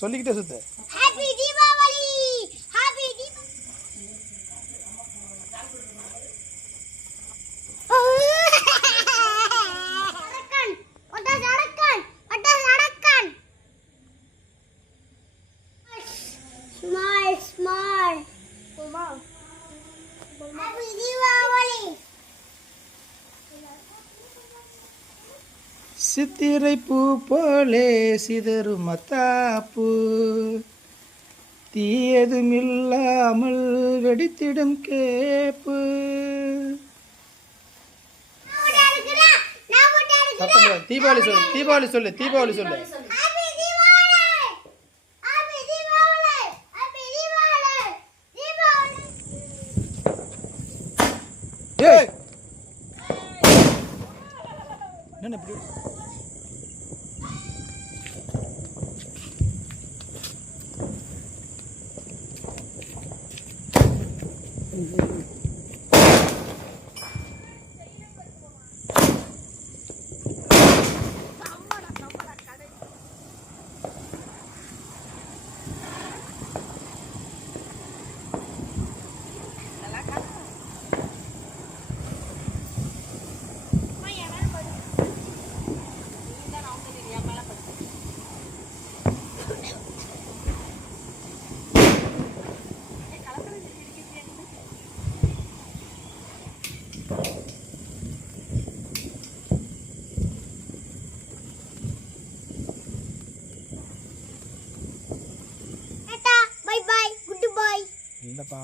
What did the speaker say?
சொல்லிக்கிட்டே சுத்து. Happy Deepavali. Happy அரக்கன் ஒட்டாஸ் அரக்கன் ஒட்டாஸ் அரக்கன். Small small happy Deepavali. சித்திரை பூ போலே சிதறும் மத்தாப்பு, தீயதும் இல்லாமல் வெடித்திடும் கேப்பு. தீபாவளி சொல்லு, தீபாவளி சொல்லு, தீபாவளி சொல்லு. என்ன இப்படி இல்லப்பா.